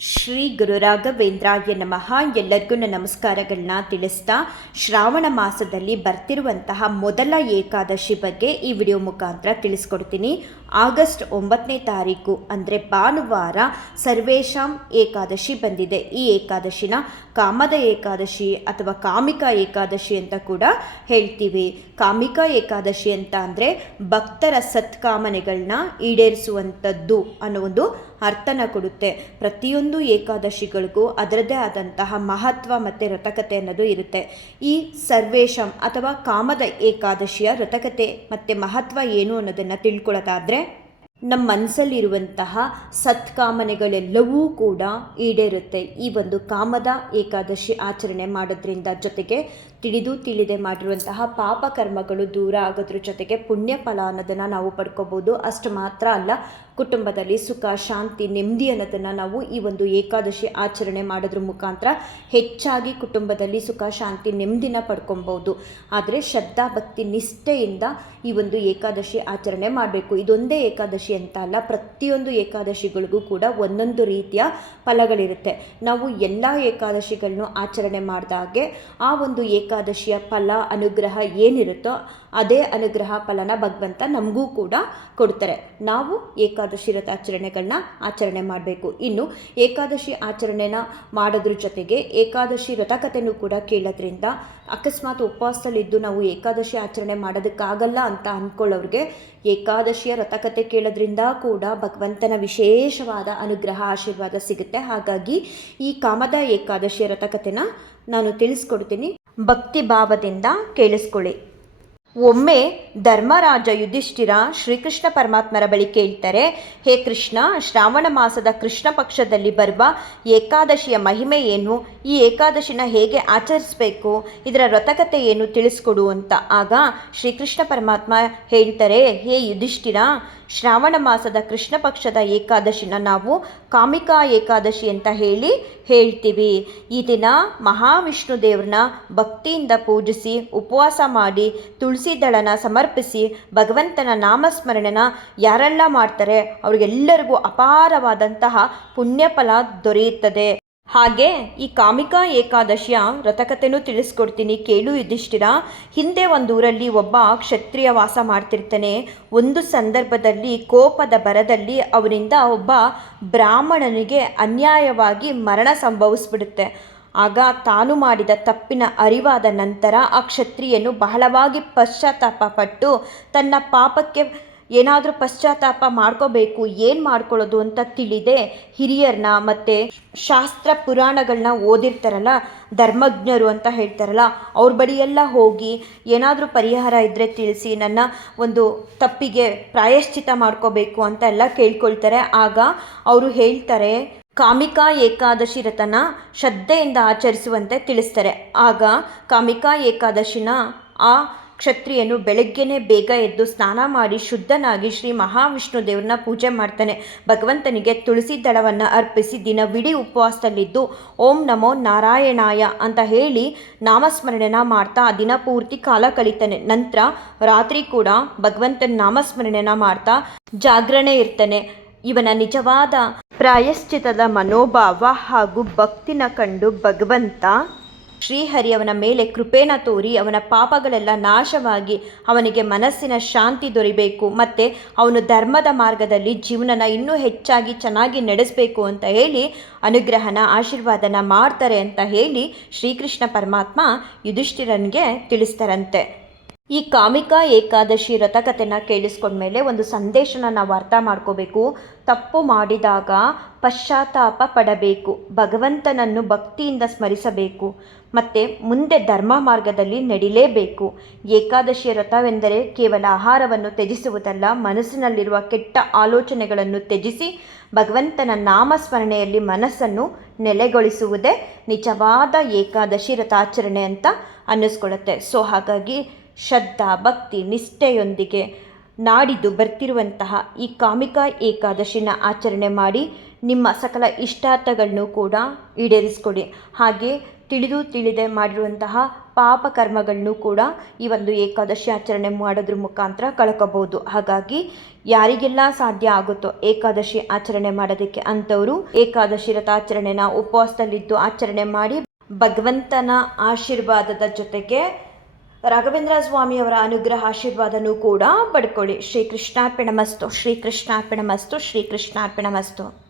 ಶ್ರೀ ಗುರು ರಾಘವೇಂದ್ರಾಯ ನಮಃ. ಎಲ್ಲರಿಗೂ ನಮಸ್ಕಾರಗಳನ್ನ ತಿಳಿಸ್ತಾ ಶ್ರಾವಣ ಮಾಸದಲ್ಲಿ ಬರ್ತಿರುವಂತಹ ಮೊದಲ ಏಕಾದಶಿ ಬಗ್ಗೆ ಈ ವಿಡಿಯೋ ಮುಖಾಂತರ ತಿಳಿಸ್ಕೊಡ್ತೀನಿ. ಆಗಸ್ಟ್ 9ನೇ ತಾರೀಕು ಅಂದರೆ ಭಾನುವಾರ ಸರ್ವೇಶಾಂ ಏಕಾದಶಿ ಬಂದಿದೆ. ಈ ಏಕಾದಶಿನ ಕಾಮದ ಏಕಾದಶಿ ಅಥವಾ ಕಾಮಿಕಾ ಏಕಾದಶಿ ಅಂತ ಕೂಡ ಹೇಳ್ತೀವಿ. ಕಾಮಿಕಾ ಏಕಾದಶಿ ಅಂತ ಅಂದರೆ ಭಕ್ತರ ಸತ್ಕಾಮನೆಗಳನ್ನ ಈಡೇರಿಸುವಂಥದ್ದು ಅನ್ನೋ ಒಂದು ಅರ್ಥನ ಕೊಡುತ್ತೆ. ಪ್ರತಿಯೊಂದು ಏಕಾದಶಿಗಳಿಗೂ ಅದರದ್ದೇ ಆದಂತಹ ಮಹತ್ವ ಮತ್ತು ರಥಕತೆ ಅನ್ನೋದು ಇರುತ್ತೆ. ಈ ಸರ್ವೇಶಂ ಅಥವಾ ಕಾಮದ ಏಕಾದಶಿಯ ರಥಕತೆ ಮತ್ತು ಮಹತ್ವ ಏನು ಅನ್ನೋದನ್ನು ತಿಳ್ಕೊಳ್ಳೋದಾದರೆ, ನಮ್ಮ ಮನಸ್ಸಲ್ಲಿರುವಂತಹ ಸತ್ಕಾಮನೆಗಳೆಲ್ಲವೂ ಕೂಡ ಈಡೇರುತ್ತೆ ಈ ಒಂದು ಕಾಮದ ಏಕಾದಶಿ ಆಚರಣೆ ಮಾಡೋದ್ರಿಂದ. ಜೊತೆಗೆ ತಿಳಿದೇ ಮಾಡಿರುವಂತಹ ಪಾಪ ಕರ್ಮಗಳು ದೂರ ಆಗೋದ್ರ ಜೊತೆಗೆ ಪುಣ್ಯ ಫಲ ಅನ್ನೋದನ್ನು ನಾವು ಪಡ್ಕೋಬೋದು. ಅಷ್ಟು ಮಾತ್ರ ಅಲ್ಲ, ಕುಟುಂಬದಲ್ಲಿ ಸುಖ, ಶಾಂತಿ, ನೆಮ್ಮದಿ ಅನ್ನೋದನ್ನು ನಾವು ಈ ಒಂದು ಏಕಾದಶಿ ಆಚರಣೆ ಮಾಡೋದ್ರ ಮುಖಾಂತರ ಹೆಚ್ಚಾಗಿ ಕುಟುಂಬದಲ್ಲಿ ಸುಖ, ಶಾಂತಿ, ನೆಮ್ಮದಿನ ಪಡ್ಕೊಬೋದು. ಆದರೆ ಶ್ರದ್ಧಾ ಭಕ್ತಿ ನಿಷ್ಠೆಯಿಂದ ಈ ಒಂದು ಏಕಾದಶಿ ಆಚರಣೆ ಮಾಡಬೇಕು. ಇದೊಂದೇ ಏಕಾದಶಿ ಅಂತ ಅಲ್ಲ, ಪ್ರತಿಯೊಂದು ಏಕಾದಶಿಗಳಿಗೂ ಕೂಡ ಒಂದೊಂದು ರೀತಿಯ ಫಲಗಳಿರುತ್ತೆ. ನಾವು ಎಲ್ಲ ಏಕಾದಶಿಗಳನ್ನು ಆಚರಣೆ ಮಾಡಿದಾಗೆ ಆ ಒಂದು ಏಕಾದಶಿಯ ಫಲ, ಅನುಗ್ರಹ ಏನಿರುತ್ತೋ ಅದೇ ಅನುಗ್ರಹ ಫಲನ ಭಗವಂತ ನಮಗೂ ಕೂಡ ಕೊಡ್ತಾರೆ. ನಾವು ಏಕಾದಶಿ ವ್ರತಾಚರಣೆಗಳನ್ನ ಆಚರಣೆ ಮಾಡಬೇಕು. ಇನ್ನು ಏಕಾದಶಿ ಆಚರಣೆನ ಮಾಡೋದ್ರ ಜೊತೆಗೆ ಏಕಾದಶಿ ವ್ರತಕಥೆನೂ ಕೂಡ ಕೇಳೋದ್ರಿಂದ, ಅಕಸ್ಮಾತ್ ಉಪವಾಸದಲ್ಲಿದ್ದು ನಾವು ಏಕಾದಶಿ ಆಚರಣೆ ಮಾಡೋದಕ್ಕಾಗಲ್ಲ ಅಂತ ಅಂದ್ಕೊಳ್ಳೋರಿಗೆ ಏಕಾದಶಿಯ ವ್ರತಕಥೆ ಕೇಳೋದ್ರಿಂದ ಕೂಡ ಭಗವಂತನ ವಿಶೇಷವಾದ ಅನುಗ್ರಹ, ಆಶೀರ್ವಾದ ಸಿಗುತ್ತೆ. ಹಾಗಾಗಿ ಈ ಕಾಮದ ಏಕಾದಶಿಯ ವ್ರತಕಥೆನ ನಾನು ತಿಳಿಸ್ಕೊಡ್ತೀನಿ, ಭಕ್ತಿ ಭಾವದಿಂದ ಕೇಳಿಸ್ಕೊಳ್ಳಿ. ಒಮ್ಮೆ ಧರ್ಮರಾಜ ಯುಧಿಷ್ಠಿರ ಶ್ರೀಕೃಷ್ಣ ಪರಮಾತ್ಮರ ಬಳಿ ಕೇಳ್ತಾರೆ, ಹೇ ಕೃಷ್ಣ, ಶ್ರಾವಣ ಮಾಸದ ಕೃಷ್ಣ ಪಕ್ಷದಲ್ಲಿ ಬರುವ ಏಕಾದಶಿಯ ಮಹಿಮೆ ಏನು? ಈ ಏಕಾದಶಿನ ಹೇಗೆ ಆಚರಿಸಬೇಕು? ಇದರ ವ್ರತಕತೆ ಏನು? ತಿಳಿಸ್ಕೊಡು ಅಂತ. ಆಗ ಶ್ರೀಕೃಷ್ಣ ಪರಮಾತ್ಮ ಹೇಳ್ತಾರೆ, ಹೇ ಯುಧಿಷ್ಠಿರ, ಶ್ರಾವಣ ಮಾಸದ ಕೃಷ್ಣ ಪಕ್ಷದ ಏಕಾದಶಿನ ನಾವು ಕಾಮಿಕಾ ಏಕಾದಶಿ ಅಂತ ಹೇಳ್ತೀವಿ. ಈ ದಿನ ಮಹಾವಿಷ್ಣು ದೇವ್ರನ್ನ ಭಕ್ತಿಯಿಂದ ಪೂಜಿಸಿ, ಉಪವಾಸ ಮಾಡಿ, ತುಳಸಿ ದಳನ ಸಮರ್ಪಿಸಿ ಭಗವಂತನ ನಾಮಸ್ಮರಣೆನ ಯಾರೆಲ್ಲ ಮಾಡ್ತಾರೆ ಅವರಿಗೆಲ್ಲರಿಗೂ ಅಪಾರವಾದಂತಹ ಪುಣ್ಯಫಲ ದೊರೆಯುತ್ತದೆ. ಹಾಗೆ ಈ ಕಾಮಿಕಾ ಏಕಾದಶಿಯ ವ್ರತಕಥೆನೂ ತಿಳಿಸ್ಕೊಡ್ತೀನಿ, ಕೇಳು ಯುಧಿಷ್ಠಿರ. ಹಿಂದೆ ಒಂದು ಊರಲ್ಲಿ ಒಬ್ಬ ಕ್ಷತ್ರಿಯ ವಾಸ ಮಾಡ್ತಿರ್ತಾನೆ. ಒಂದು ಸಂದರ್ಭದಲ್ಲಿ ಕೋಪದ ಭರದಲ್ಲಿ ಅವನಿಂದ ಒಬ್ಬ ಬ್ರಾಹ್ಮಣನಿಗೆ ಅನ್ಯಾಯವಾಗಿ ಮರಣ ಸಂಭವಿಸ್ಬಿಡುತ್ತೆ. ಆಗ ತಾನು ಮಾಡಿದ ತಪ್ಪಿನ ಅರಿವಾದ ನಂತರ ಆ ಕ್ಷತ್ರಿಯನು ಬಹಳವಾಗಿ ಪಶ್ಚಾತ್ತಾಪ ಪಟ್ಟು ತನ್ನ ಪಾಪಕ್ಕೆ ಏನಾದರೂ ಪಶ್ಚಾತ್ತಾಪ ಮಾಡ್ಕೋಬೇಕು, ಏನು ಮಾಡ್ಕೊಳ್ಳೋದು ಅಂತ ತಿಳಿದೆ ಹಿರಿಯರನ್ನ ಮತ್ತು ಶಾಸ್ತ್ರ ಪುರಾಣಗಳನ್ನ ಓದಿರ್ತಾರಲ್ಲ, ಧರ್ಮಜ್ಞರು ಅಂತ ಹೇಳ್ತಾರಲ್ಲ, ಅವ್ರ ಬಳಿಯೆಲ್ಲ ಹೋಗಿ ಏನಾದರೂ ಪರಿಹಾರ ಇದ್ದರೆ ತಿಳಿಸಿ, ನನ್ನ ಒಂದು ತಪ್ಪಿಗೆ ಪ್ರಾಯಶ್ಚಿತ ಮಾಡ್ಕೋಬೇಕು ಅಂತ ಎಲ್ಲ ಕೇಳ್ಕೊಳ್ತಾರೆ. ಆಗ ಅವರು ಹೇಳ್ತಾರೆ, ಕಾಮಿಕಾ ಏಕಾದಶಿ ವ್ರತನ ಶ್ರದ್ಧೆಯಿಂದ ಆಚರಿಸುವಂತೆ ತಿಳಿಸ್ತಾರೆ. ಆಗ ಕಾಮಿಕಾ ಏಕಾದಶಿನ ಆ ಕ್ಷತ್ರಿಯನು ಬೆಳಗ್ಗೆನೇ ಬೇಗ ಎದ್ದು ಸ್ನಾನ ಮಾಡಿ ಶುದ್ಧನಾಗಿ ಶ್ರೀ ಮಹಾವಿಷ್ಣು ದೇವ್ರನ್ನ ಪೂಜೆ ಮಾಡ್ತಾನೆ. ಭಗವಂತನಿಗೆ ತುಳಸಿ ದಳವನ್ನು ಅರ್ಪಿಸಿ ದಿನವಿಡೀ ಉಪವಾಸದಲ್ಲಿದ್ದು ಓಂ ನಮೋ ನಾರಾಯಣಾಯ ಅಂತ ಹೇಳಿ ನಾಮಸ್ಮರಣೆನ ಮಾಡ್ತಾ ಆ ದಿನ ಪೂರ್ತಿ ಕಾಲ ಕಳೀತಾನೆ. ನಂತರ ರಾತ್ರಿ ಕೂಡ ಭಗವಂತನ ನಾಮಸ್ಮರಣೆನ ಮಾಡ್ತಾ ಜಾಗರಣೆ ಇರ್ತಾನೆ. ಇವನ ನಿಜವಾದ ಪ್ರಾಯಶ್ಚಿತದ ಮನೋಭಾವ ಹಾಗೂ ಭಕ್ತಿನ ಕಂಡು ಭಗವಂತ ಶ್ರೀಹರಿ ಅವನ ಮೇಲೆ ಕೃಪೆನ ತೋರಿ ಅವನ ಪಾಪಗಳೆಲ್ಲ ನಾಶವಾಗಿ ಅವನಿಗೆ ಮನಸ್ಸಿನ ಶಾಂತಿ ದೊರೆಯಬೇಕು ಮತ್ತು ಅವನು ಧರ್ಮದ ಮಾರ್ಗದಲ್ಲಿ ಜೀವನನ ಇನ್ನೂ ಹೆಚ್ಚಾಗಿ ಚೆನ್ನಾಗಿ ನಡೆಸಬೇಕು ಅಂತ ಹೇಳಿ ಅನುಗ್ರಹನ, ಆಶೀರ್ವಾದನ ಮಾಡ್ತಾರೆ ಅಂತ ಹೇಳಿ ಶ್ರೀಕೃಷ್ಣ ಪರಮಾತ್ಮ ಯುಧಿಷ್ಠಿರನಿಗೆ ತಿಳಿಸ್ತಾರಂತೆ. ಈ ಕಾಮಿಕಾ ಏಕಾದಶಿ ವ್ರತಕಥೆನ ಕೇಳಿಸ್ಕೊಂಡ್ಮೇಲೆ ಒಂದು ಸಂದೇಶನ ನಾವು ಅರ್ಥ ಮಾಡ್ಕೋಬೇಕು. ತಪ್ಪು ಮಾಡಿದಾಗ ಪಶ್ಚಾತ್ತಾಪ ಪಡಬೇಕು, ಭಗವಂತನನ್ನು ಭಕ್ತಿಯಿಂದ ಸ್ಮರಿಸಬೇಕು ಮತ್ತು ಮುಂದೆ ಧರ್ಮ ಮಾರ್ಗದಲ್ಲಿ ನಡಿಲೇಬೇಕು. ಏಕಾದಶಿಯ ವ್ರತವೆಂದರೆ ಕೇವಲ ಆಹಾರವನ್ನು ತ್ಯಜಿಸುವುದಲ್ಲ, ಮನಸ್ಸಿನಲ್ಲಿರುವ ಕೆಟ್ಟ ಆಲೋಚನೆಗಳನ್ನು ತ್ಯಜಿಸಿ ಭಗವಂತನ ನಾಮಸ್ಮರಣೆಯಲ್ಲಿ ಮನಸ್ಸನ್ನು ನೆಲೆಗೊಳಿಸುವುದೇ ನಿಜವಾದ ಏಕಾದಶಿ ವ್ರತಾಚರಣೆ ಅಂತ ಅನ್ನಿಸ್ಕೊಳ್ಳುತ್ತೆ. ಸೊ ಹಾಗಾಗಿ ಶ್ರದ್ಧಾ ಭಕ್ತಿ ನಿಷ್ಠೆಯೊಂದಿಗೆ ನಾಡಿದ್ದು ಬರ್ತಿರುವಂತಹ ಈ ಕಾಮಿಕಾ ಏಕಾದಶಿನ ಆಚರಣೆ ಮಾಡಿ ನಿಮ್ಮ ಸಕಲ ಇಷ್ಟಾರ್ಥಗಳನ್ನು ಕೂಡ ಈಡೇರಿಸ್ಕೊಡಿ. ಹಾಗೆ ತಿಳಿದೇ ಮಾಡಿರುವಂತಹ ಪಾಪ ಕರ್ಮಗಳನ್ನು ಕೂಡ ಈ ಒಂದು ಏಕಾದಶಿ ಆಚರಣೆ ಮಾಡೋದ್ರ ಮುಖಾಂತರ ಕಳ್ಕೋಬಹುದು. ಹಾಗಾಗಿ ಯಾರಿಗೆಲ್ಲ ಸಾಧ್ಯ ಆಗುತ್ತೋ ಏಕಾದಶಿ ಆಚರಣೆ ಮಾಡೋದಕ್ಕೆ ಅಂಥವರು ಏಕಾದಶಿ ವ್ರತಾಚರಣೆನ ಉಪವಾಸದಲ್ಲಿದ್ದು ಆಚರಣೆ ಮಾಡಿ ಭಗವಂತನ ಆಶೀರ್ವಾದದ ಜೊತೆಗೆ ರಾಘವೇಂದ್ರ ಸ್ವಾಮಿಯವರ ಅನುಗ್ರಹ ಆಶೀರ್ವಾದನೂ ಕೂಡ ಪಡ್ಕೊಳ್ಳಿ. ಶ್ರೀಕೃಷ್ಣಾರ್ಪಣಮಸ್ತು, ಶ್ರೀಕೃಷ್ಣಾರ್ಪಣಮಸ್ತು, ಶ್ರೀಕೃಷ್ಣಾರ್ಪಣಮಸ್ತು.